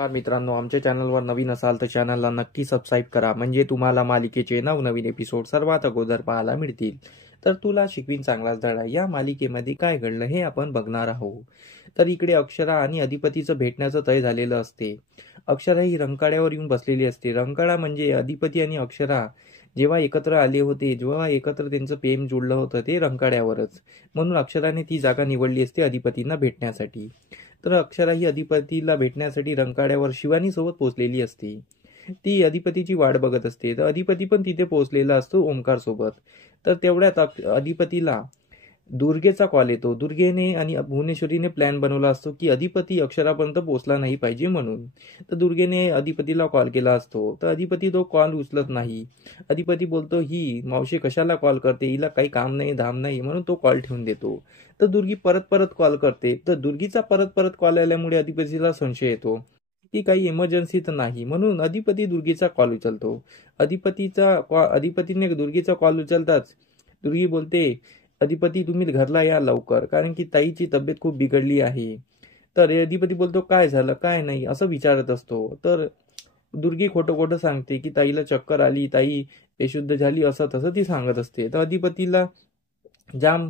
नमस्कार मित्रांनो, आमच्या चॅनलवर नवीन असाल तर चॅनलला नक्की सबस्क्राईब करा, म्हणजे तुम्हाला मालिकेचे नवनवीन एपिसोड सर्वात अगोदर पाहायला मिळतील. तर तुला शिकवीन चांगलाच धडा या मालिकेमध्ये काय घडलं हे आपण बघणार आहोत. तर इकडे अक्षरा आणि अधिपतीचं भेटण्याचं तय झालेलं असते. अक्षरा ही रंकाळ्यावर येऊन बसलेली असते. रंकाळा म्हणजे अधिपती आणि अक्षरा जेव्हा एकत्र आले होते, जेव्हा एकत्र त्यांचं प्रेम जुळलं होतं ते रंकाळ्यावरच, म्हणून अक्षराने ती जागा निवडली असते अधिपतींना भेटण्यासाठी. तर अक्षरा ही अधिपतीला भेटण्यासाठी रंकाळ्यावर शिवानी सोबत पोहोचलेली असते. ती अधिपतीची वाट बघत असते. तर अधिपती पण तिथे पोहोचलेला असतो ओमकार सोबत. तर तेवढ्यात अधिपतीला दुर्गेचा कॉल येतो. दुर्गेने आणि भुवनेश्वरीने प्लॅन बनवला असतो की अधिपती अक्षरापर्यंत पोहोचला नाही पाहिजे म्हणून. तर दुर्गेने अधिपतीला कॉल केला असतो. तर अधिपती तो कॉल उचलत नाही. अधिपती बोलतो, ही मावशी कशाला कॉल करते, हिला काही काम नाही धाम नाही, म्हणून तो कॉल ठेवून देतो. तर दुर्गी परत परत कॉल करते. तर दुर्गीचा परत परत कॉल आल्यामुळे अधिपतीला संशय येतो की काही इमर्जन्सी तर नाही, म्हणून अधिपती दुर्गीचा कॉल उचलतो. अधिपतीने दुर्गीचा कॉल उचलताच दुर्गी बोलते, अधिपती तुम्ही घरला या लवकर, कारण की ताईची तब्येत खूप बिघडली आहे. तर अधिपती बोलतो, काय झालं काय नाही असं विचारत असतो. तर दुर्गी खोटं खोटं सांगते की ताईला चक्कर आली, ताई बेशुद्ध झाली, असं तसं ती सांगत असते. तर अधिपतीला जाम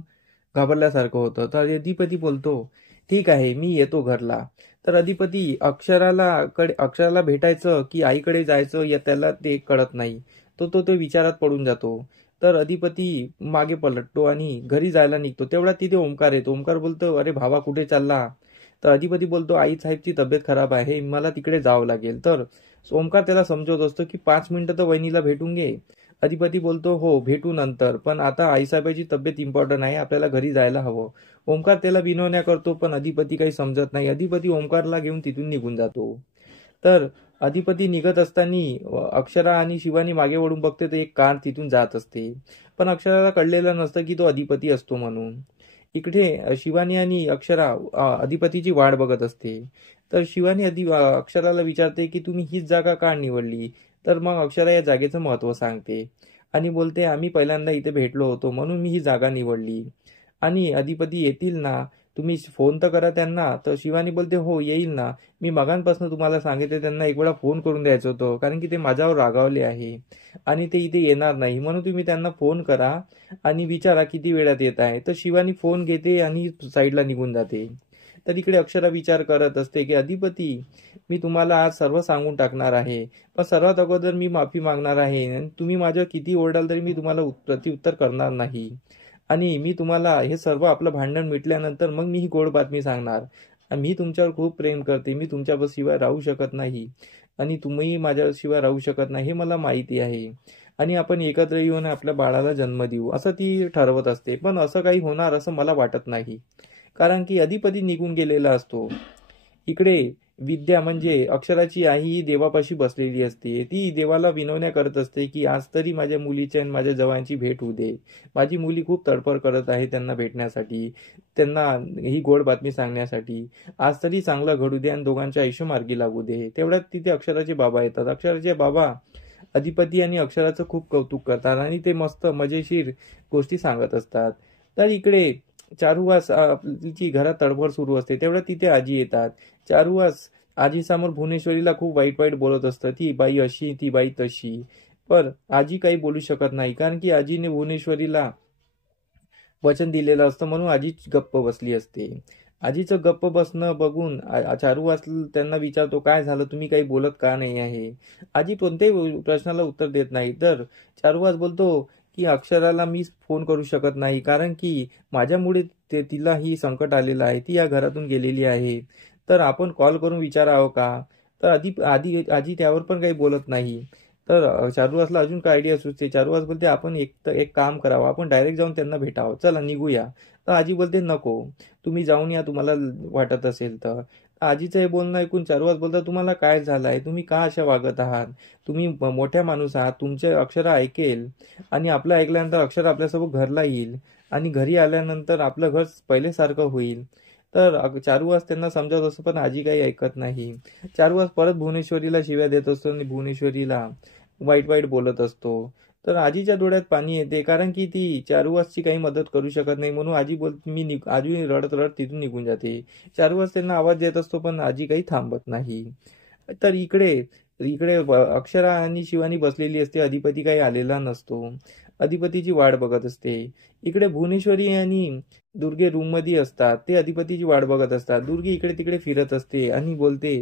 घाबरल्यासारखं होतं. तर अधिपती बोलतो, ठीक आहे मी येतो घरला. तर अधिपती अक्षराला भेटायचं की आईकडे जायचं या त्याला ते कळत नाही. तो विचारात पडून जातो. तर अधिपती मागे पलटतो आणि घरी जायला निघतो. तेवढा तिथे ओमकार येतो. ओमकार बोलतो, अरे भावा कुठे चालला. तर अधिपती बोलतो, आई साहेबची तब्येत खराब आहे, मला तिकडे जावं लागेल. तर ओमकार त्याला समजवत असतो की 5 मिनिटं तर वहिनीला भेटून घे. अधिपती बोलतो, हो भेटू नंतर, पण आता आईसाहेबाची तब्येत इम्पॉर्टंट आहे, आपल्याला घरी जायला हवं. ओमकार त्याला विनवण्या करतो, पण अधिपती काही समजत नाही. अधिपती ओमकारला घेऊन तिथून निघून जातो. तर अधिपती निघत असताना अक्षरा आणि शिवानी मागे वळून बघते तर एक कार तिथून जात असते. पण अक्षराला कळलेलं नसतं की तो अधिपती असतो म्हणून. इकडे शिवानी आणि अक्षरा अधिपतीची वाट बघत असते. तर शिवानी अक्षराला विचारते की तुम्ही हीच जागा का निवडली. तर मग अक्षरा या जागेचं महत्त्व सांगते आणि बोलते, आम्ही पहिल्यांदा इथे भेटलो होतो म्हणून मी ही जागा निवडली. आणि अधिपती येतील ना, तुम्ही फोन तर करा त्यांना. तर शिवानी बोलते, हो येईल ना, मी मगांपासून तुम्हाला सांगितले त्यांना एक वेळा फोन करून द्यायचं होतं, कारण की ते माझ्यावर रागावले आहे आणि ते इथे येणार नाही, म्हणून तुम्ही त्यांना फोन करा आणि विचारा किती वेळात येत आहे. तर शिवानी फोन घेते आणि साईडला निघून जाते. तर इकडे अक्षरा विचार करत असते की अधिपती, मी तुम्हाला आज सर्व सांगून टाकणार आहे, पण सर्वात अगोदर मी माफी मागणार आहे आणि तुम्ही माझ्यावर किती ओरडाल तरी मी तुम्हाला प्रत्युत्तर करणार नाही. आणि मी तुम्हाला हे सर्व आपलं भांडण मिटल्यानंतर मग मी ही गोड बातमी सांगणार. मी तुमच्यावर खूप प्रेम करते, मी तुमच्याशिवाय राहू शकत नाही आणि तुम्ही माझ्याशिवाय राहू शकत नाही हे मला माहिती आहे. आणि आपण एकत्र येऊन आपल्या बाळाला जन्म देऊ असं ती ठरवत असते. पण असं काही होणार असं मला वाटत नाही, कारण की अधिपती निघून गेलेला असतो. इकडे विद्या म्हणजे अक्षराची आई ही देवापाशी बसलेली असते. ती देवाला विनवण्या करत असते की आज तरी माझ्या मुलीच्या आणि माझ्या जवांची भेट होऊ दे. माझी मुली खूप तडफड करत आहे त्यांना भेटण्यासाठी, त्यांना ही गोड बातमी सांगण्यासाठी. आज तरी चांगलं घडू दे आणि दोघांच्या आयुष्य मार्गी लागू दे. तेवढ्यात तिथे अक्षराचे बाबा येतात. अक्षराचे बाबा अधिपती आणि अक्षराचं खूप कौतुक करतात आणि ते मस्त मजेशीर गोष्टी सांगत असतात. तर इकडे चारुवास तिची घरात तडफड सुरू असते. तेवढ्या तिथे आजी येतात. चारुवास आजीसमोर भुवनेश्वरीला खूप वाईट वाईट बोलत असतं, ती बाई अशी ती बाई तशी. पण आजी काही बोलू शकत नाही, कारण की आजीने भुवनेश्वरीला वचन दिलेलं असतं, म्हणून आजी गप्प बसली असते. आजीचं गप्प बसणं बघून चारुवास त्यांना विचारतो, काय झालं, तुम्ही काही बोलत का नाही आहे. आजी कोणत्याही प्रश्नाला उत्तर देत नाही. तर चारुवास बोलतो की अक्षराला मी फोन करू शकत नाही, कारण की माझ्यामुळे तिला ही संकट आलेलं आहे, ती या घरातून गेलेली आहे. तर आपण कॉल करून विचारावं का. तर आजी त्यावर पण काही बोलत नाही. तर चारुवासला अजून काय आयडिया सुचते. चारुवास बोलते, आपण एक काम करावं, आपण डायरेक्ट जाऊन त्यांना भेटावं, चला निघूया. तर आजी बोलते, नको तुम्ही जाऊन या, तुम्हाला वाटत असेल तर. आजीचं हे बोलणं ऐकून चारुवास बोलतात, तुम्हाला काय झालं आहे, तुम्ही का अशा वागत आहात, तुम्ही मोठ्या माणूस आहात, तुमचे अक्षरा ऐकेल आणि आपलं ऐकल्यानंतर अक्षरा आपल्यासोबत घरला येईल आणि घरी आल्यानंतर आपलं घर पहिल्यासारखं होईल. तर चारुवास त्यांना समजत असतो, पण आजी काही ऐकत नाही. चारुवास परत भुवनेश्वरीला शिव्या देत असतो आणि भुवनेश्वरीला वाईट वाईट बोलत असतो. तर आजीच्या डोळ्यात पाणी येते, कारण की ती चारुवासची काही मदत करू शकत नाही, म्हणून आजी बोलते, आजी रडत रडत तिथून निघून जाते. चारुवास त्यांना आवाज देत असतो, पण आजी काही थांबत नाही. तर इकडे इकडे अक्षरा आणि शिवानी बसलेली असते, अधिपती काही आलेला नसतो, अधिपतीची वाट बघत असते. इकडे भुवनेश्वरी आणि दुर्गे रूम मध्ये असतात, ते अधिपतीची वाट बघत असतात. दुर्गी इकडे तिकडे फिरत असते आणि बोलते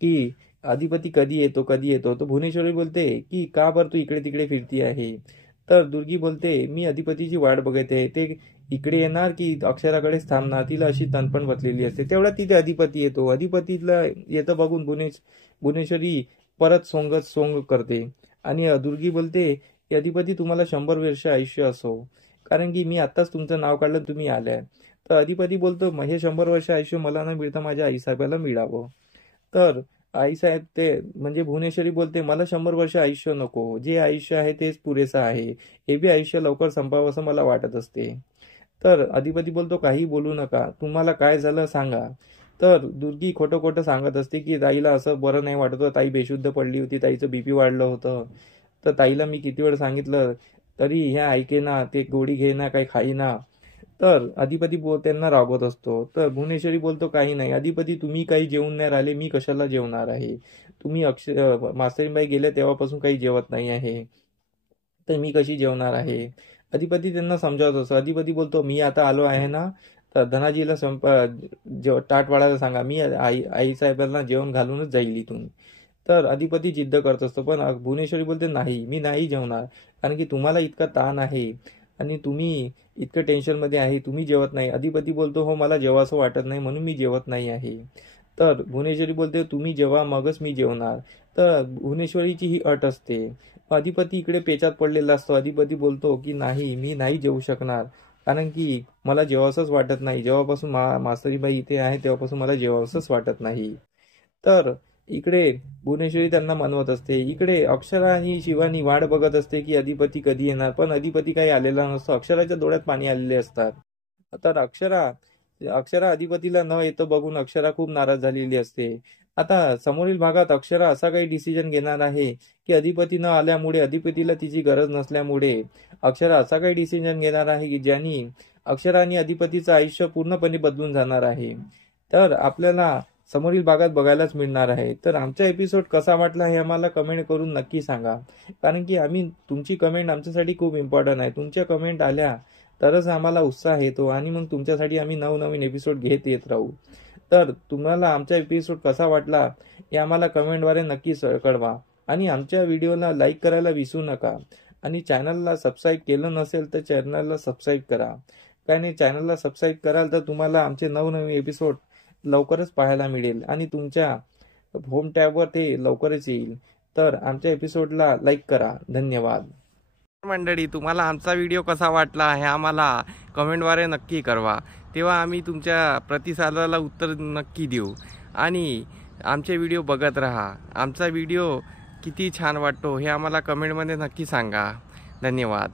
की अधिपती कधी येतो कधी येतो. तर भुवनेश्वरी बोलते की का बरं तू इकडे तिकडे फिरती आहे. तर दुर्गी बोलते मी अधिपतीची वाट बघत आहे, ते इकडे येणार की अक्षराकडेच थांबणार. तिला अशी तणपण बसलेली असते. तेवढ्या तिथे अधिपती येतो. अधिपतीला येतं बघून भुवनेश्वरी परत सोंग करते आणि दुर्गी बोलते की अधिपती तुम्हाला 100 वर्ष आयुष्य असो, कारण की मी आत्ताच तुमचं नाव काढलं तुम्ही आल्याय. तर अधिपती बोलतो हे 100 वर्ष आयुष्य मला न मिळता माझ्या आईसाहेबाला मिळावं. तर आईसाहेब ते म्हणजे भुवनेश्वरी बोलते मला 100 वर्ष आयुष्य नको, जे आयुष्य आहे तेच पुरेसं आहे, हे बी आयुष्य लवकर संपावं असं मला वाटत असते. तर अधिपती बोलतो काही बोलू नका, तुम्हाला काय झालं सांगा. तर दुर्गी खोटं खोटं सांगत असते की ताईला असं बरं नाही वाटत होतं, ताई बेशुद्ध पडली होती, ताईचं बीपी वाढलं होतं. तर ताईला मी किती वेळ सांगितलं तरी ह्या ऐकेना, ते गोळी घेना काही खाईना. तर अधिपती त्यांना रागवत असतो. तर भुवनेश्वरी बोलतो काही नाही अधिपती, तुम्ही काही जेवून नाही राहिले, मी कशाला जेवणार आहे. तुम्ही मास्तरीबाई गेल्या तेव्हापासून काही जेवत नाही आहे, तर मी कशी जेवणार आहे. अधिपती त्यांना समजावत असतो. अधिपती बोलतो मी आता आलो आहे ना, तर धनाजीला ताट वाढायला सांगा, मी आई साहेबांना जेवण घालूनच जाईल इथून. तर अधिपती जिद्द करत असतो, पण भुवनेश्वरी बोलते नाही मी नाही जेवणार, कारण की तुम्हाला इतका ताण आहे आणि तुम्ही इतकं टेन्शनमध्ये आहे, तुम्ही जेवत नाही. अधिपती बोलतो हो मला जेवावंसं वाटत नाही म्हणून मी जेवत नाही आहे. तर भुवनेश्वरी बोलते तुम्ही जेवा मगच मी जेवणार. तर भुवनेश्वरीची ही अट असते. अधिपती इकडे पेचात पडलेला असतो. अधिपती बोलतो की नाही मी नाही जेवू शकणार, कारण की मला जेवावंसंच वाटत नाही. जेव्हापासून मास्तरीबाई इथे आहे तेव्हापासून मला जेवावंसंच वाटत नाही. तर इकडे भुवनेश्वरी त्यांना मनवत असते. इकडे अक्षरा आणि शिवानी वाट बघत असते की अधिपती कधी येणार, पण अधिपती काही आलेला नसतो. अक्षराच्या डोळ्यात पाणी आलेले असतात. तर अक्षरा अधिपतीला न येतं बघून अक्षरा खूप नाराज झालेली असते. आता समोरील भागात अक्षरा असा काही डिसिजन घेणार आहे की अधिपती न आल्यामुळे, अधिपतीला तिची गरज नसल्यामुळे अक्षरा असा काही डिसिजन घेणार आहे की ज्यांनी अक्षरा आणि अधिपतीचं आयुष्य पूर्णपणे बदलून जाणार आहे. तर आपल्याला समोरील भागात बघायलाच मिळणार आहे. तर आमचा एपिसोड कसा वाटला हे आम्हाला कमेंट करून नक्की सांगा, कारण की तुमची कमेंट आमच्यासाठी खूप इम्पॉर्टंट आहे. तुमच्या कमेंट आल्या तरच आम्हाला उत्साह येतो आणि मग तुमच्यासाठी आम्ही नवनवीन एपिसोड घेत येत राहू. तर तुम्हाला आमचा एपिसोड कसा वाटला हे आम्हाला कमेंटद्वारे नक्की कळवा आणि आमच्या व्हिडिओला लाईक करायला विसरू नका आणि चॅनलला सबस्क्राईब केलं नसेल तर चॅनलला सबस्क्राईब करा. काय नाही, चॅनलला सबस्क्राईब कराल तर तुम्हाला आमचे नवनवीन एपिसोड लवकरच पाहायला मिळेल आणि तुमच्या होम टॅबवर ते लवकरच येईल. तर आमच्या एपिसोडला लाईक करा. धन्यवाद. मंडळी, तुम्हाला आमचा व्हिडिओ कसा वाटला हे आम्हाला कमेंटद्वारे नक्की कळवा, तेव्हा आम्ही तुमच्या प्रतिसादाला उत्तर नक्की देऊ. आणि आमचे व्हिडिओ बघत राहा. आमचा व्हिडिओ किती छान वाटतो हे आम्हाला कमेंटमध्ये नक्की सांगा. धन्यवाद.